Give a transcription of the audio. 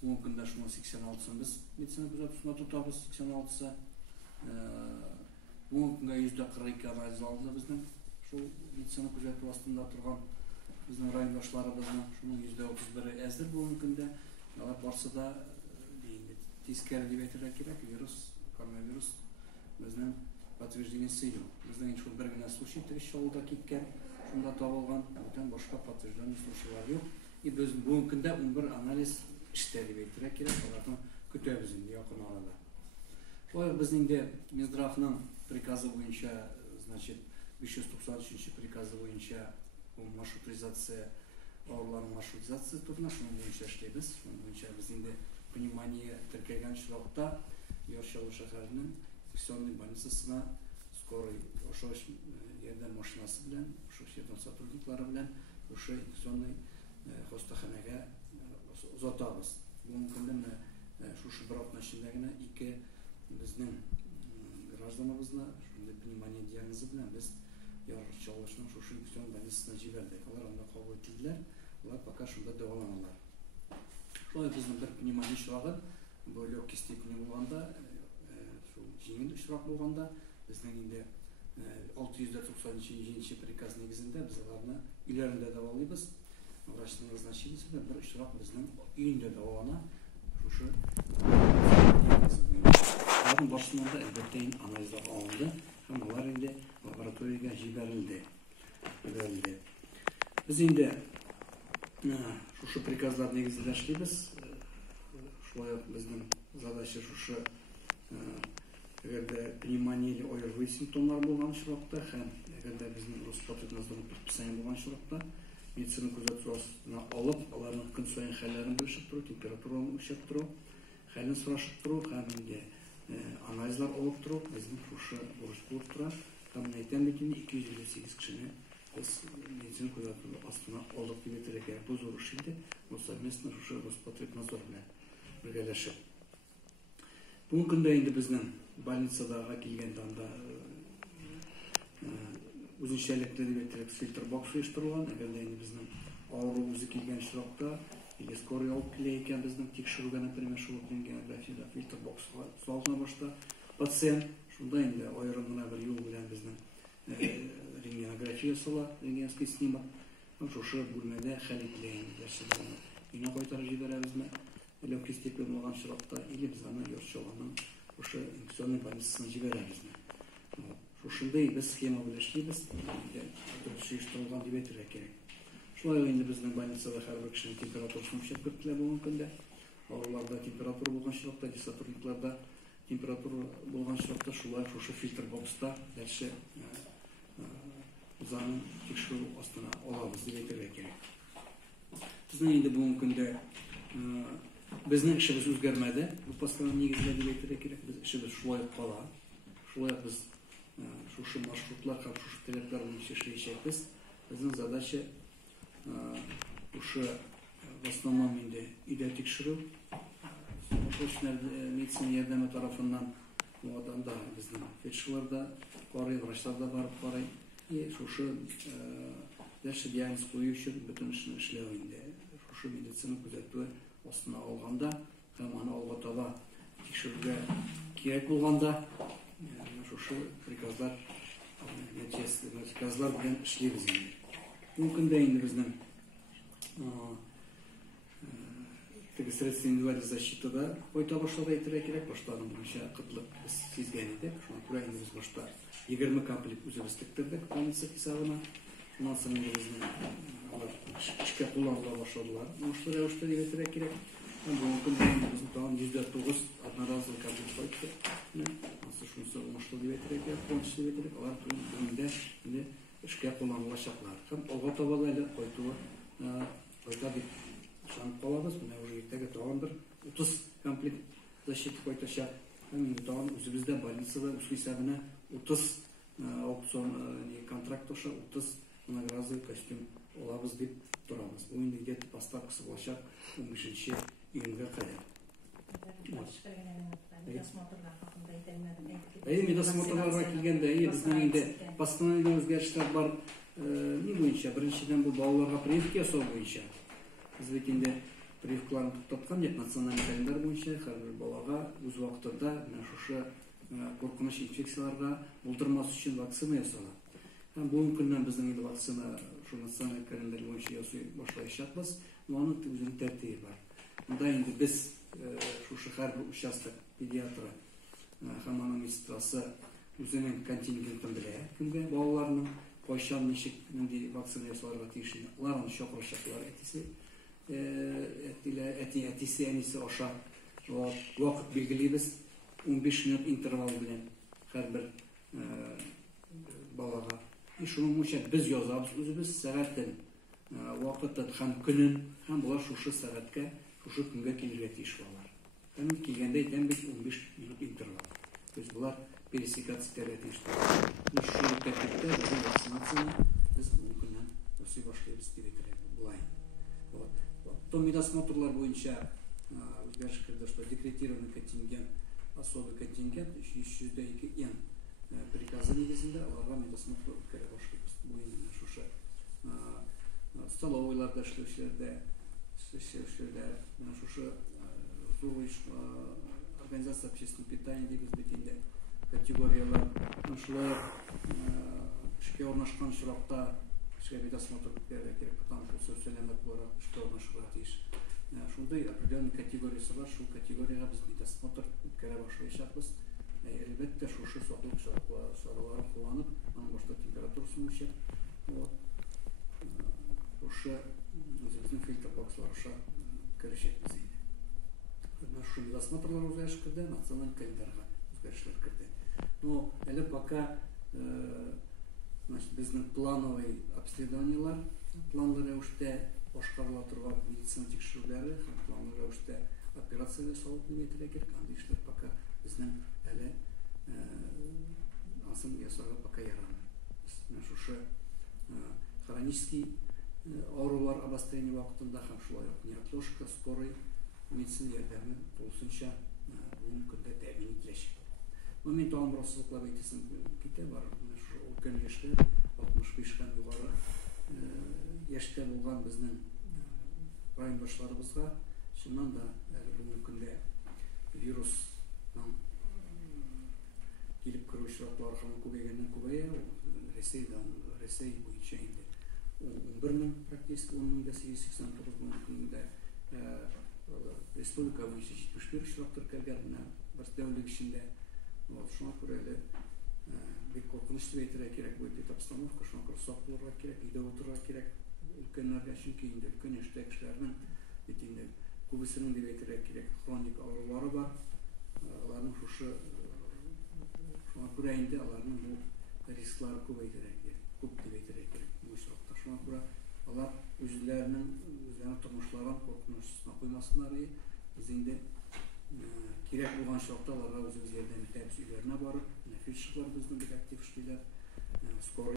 бүгінгі күнде шуның 86-сын біз медицина күзетусунда тутабыз. 86-сы бүгінгі күнге %42 анализ алынды біздің. Шул медицина күзету астында тұрған біздің райондашларыбыздың шуның %31-і әзір бүгінгі күнде. Алар барса да тескәре дип әйтергә кирәк, коронавирус безнең подтверждениесе юк. Безнең шул бер генә случай тегеш авылда киткән, шунда табылган, бүтән башка подтверждение случайлар юк. И без бүгенге көндә 11 анализ эштә дип әйтергә кирәк, аларны көтәбез инде якын арада. Шулай безнең дә Минздравның приказы буенча, значит, 593 приказы буенча маршрутизация, авырларның маршрутизация турында шуның буенча эшләйбез. Шуның буенча без инде понимание теркәлгән чиракта Ярчалу шәһәренең инфекционный больницасына скорый ярдәм машинасы белән, ярдәм сотрудниклары белән инфекционный хастаханәгә озатабыз. Бүгенге көндә шушы бер атна эчендә генә 2 безнең гражданыбызны шундый пневмония диагнозы белән без Ярчалушның шушы инфекцион больницасына җибәрдек. Алар анда кабул ителделәр. Алар пока шунда дәваланалар. Шулай безнең бер пневмония очрагы бу легкий степени булганда, шул җиңел очрак булганда безнең инде 697 приказ нигезендә без аларны өйләрендә дәвалыйбыз. Врачның назначениесе белән бер очрак безнең өендә дәвалана. Шушы аларның башында әлбәттә анализлар алынды һәм алар инде лабораториягә җибәрелде. Без инде шушы приказлар нигезендә эшлибез. Шулай ук безнең задача шушы әгәрдә пневмония аерылу симптомлар булган чакта һәм әгәрдә безнең Роспотребнадзорның предписание булган чакта медицина күзәтүсенә алып, аларның көн саен хәлләрен белешеп тору, температураны үлчәп тору, хәлен сорашып тору һәм анализлар алып тору безнең шушы бурыч булып тора. Һәм әйтәм бит 258 кешене biz medicina күзәтү астына алдык дип әйтергә кирәк. Бу зур эш инде. Бу совместно шушы Роспотребнадзор белән бергәләшеп. Бүгенге көндә инде безнең больницадагы килгәндә анда үзенчәлекле дип әйтерлек фильтр бокс оештырылган. Әгәр инде безнең авыру үзе килгән чакта, или скорый алып килә икән безнең тикшерүгә, например, шул рентгенографиядә фильтр боксга салына башта пациент, шунда инде аерым гына бер юл белән безнең рентгенография сала, рентгенский снимок. Шушы бүлмәдә хәл ителә инде. Өйгә кайтарып җибәрәбезме? Легкий степень булган чиракта, или без аны Ярчалуның шушы инфекционный больницасына җибәрәбезме? Шушындый без схема белән эшлибез. Оештырылган дип әйтергә кирәк. Шулай инде безнең больницада һәрбер кешенең температурасын үлчәп көтелә бүгенге көндә. Авырларда температура булган чиракта, сотрудникларда температура булган чиракта шулай шушы фильтр бокста дальше заң тикшерү астына алабыз дип әйтергә кирәк. Безнең инде бүгенге көндә безнең эшебез үзгәрмәде. Бу постоянный нигездә дип әйтергә кирәк. Без эшебез шулай кала. Шулай без шушы маршрутлар һәм шушы таләпләр буенча эшләячәкбез. Безнең задача шушы в основном инде өйдә тикшерү. Медицина ярдәме тарафыннан да безнең фельдшерларда карый, врачларда барып карый. И шушы дальше диагноз кую өчен бөтен эшне эшләү инде. Шушы медицина күзәтүе астына алганда һәм аны алга таба тикшерүгә кирәк булганда шушы приказлар белән эшлибез инде. Бүгенге көндә инде безнең средства индивидуальной защитада кайта башлады әйтергә кирәк. Баштан буенча кытлык без сизгән идек. Шуңа күрә инде без башта 20 комплект үзебез тектердек больница хисабына. Шуннан соң инде безнең алар эшкә кулланыла башладылар. Моңшлы рәвештә дип әйтергә кирәк. Бүгенге көндә безнең тагын %9 одноразовый комплект кайтты. Шунысы моңшлы дип әйтергә кирәк. Кончы дип әйтергә. Алар бүгенгә инде эшкә кулланылачаклар. Һәм алга таба да әле кайтуы кайта дип шанып калабыз. Менә уже иртәгә тагын бер 30 комплект защита кайтачак. Һәм инде тагын үзебездә больницада үз хисабына 30 аукцион контракт аша 30 многоразовый костюм алабыз дип торабыз. Бу инде где-то поставкасы булачак 15 июньгә кадәр. Медосмотрларга килгәндә безнең инде постановление үзгәрешләр бар. Ни буенча? Беренчедән бу балаларга прививка ясау буенча. Без бит инде прививкаларын туктаткан, националь календарь буенча һәрбер балага үз вакытында менә шушы куркыныч инфекцияларга булдырмас өчен вакцина ясала. Һәм бүгенге көннән безнең инде вакцина шу националь календарь буенча ясый башлаячакбыз. Аның үзенең тәртибе бар. Монда инде без шушы һәрбер участок педиатры һәм аның медсестрасы үзенең контингентын белә. Кемгә балаларның кайчан ничек нинди вакцина ясалырга тиешле, аларны чакырачаклар әтисе әнисе аша вакыт билгелибез 15 минут интервал белән һәрбер балага. Шуның өчен без язабыз үзебез сәгатен, вакытын һәм көнен, һәм булар шушы сәгатькә, шушы көнгә килергә тиеш балалар. Һәм килгәндә әйтәм бит 15 минут интервал. Без булар пересекация итәргә тиеш. Шушы тәртиптә без вакцинацияне без бүгенге көннән ясый башлыйбыз дип әйтергә була. То медосмотрлар буенча үзгәреш керде, что декретированный контингент, особый контингент 302 н приказы нигезендә аларга медосмотр үткәрә башлыйбыз. Бу инде шушы столовойларда эшләүчеләрдә, шушы зур организация общественного питания дигез бит инде категориялар, шулай эшкә урнашкан чиракта эшкә медосмотр үткәрергә кирәк, потому что сәламәт буларак эшкә урнашырга тиеш. Шундай определенный категориясы бар, шул категорияга без медосмотр үткәрә башлаячакбыз. Әлбәттә шушы саклык чараларын кулланып, аның башта температурасын үлчәп, шушы үзебезнең фильтр бокслар аша керешәкбез инде. Шушы медосмотрлар үзгәреш керде, националь календарьга үзгәрешләр керде. Но әле пока безнең плановый обследованиелар, планлы рәвештә башкарыла торган медицина тикшерүләре һәм планлы рәвештә операцияләр салып ниятергә кирәк. Андый эшләр пока безнең әле асын ясарга пока ярамый. Шушы хронический авырулар обострение вакытында һәм шулай ук неотложка, скорый медицина ярдәме тулысынча бүгенге көндә тәэмин ителәчәк. Мен тагын бер ассызыклап әйтәсем китә бар. Өлкән яшьләр 65-тән югары яшьтә булган безнең райондашларыбызга чыннан да бүгенге көндә вирусның килеп керү очраклары һәм күбәйгәннән-күбәя, Рәсәй буенча инде 11,000 практически 10,889 көндә республика буенча 71 очрак теркәлгән бер тәүлек эчендә. Шуңа күрә әле бик куркыныч дип әйтергә кирәк бу обстановка, шуңа күрә сак булырга кирәк, өйдә утырырга кирәк. Өлкәннәргә, чөнки инде өлкән яшьтә кешеләрнең бит инде күбесенең дип әйтергә кирәк хроник авырулары бар. Аларның шушы шуңа күрә инде аларның бу рисклары күп дип әйтергә кирәк бу очракта. Шуңа күрә алар үзләренең тормышларын куркынычына куймасыннар. Без инде кирәк булган чакта аларга үзебез ярдәм итәбез, өйләренә барып, фельдшерлар безнең бик актив эшлиләр.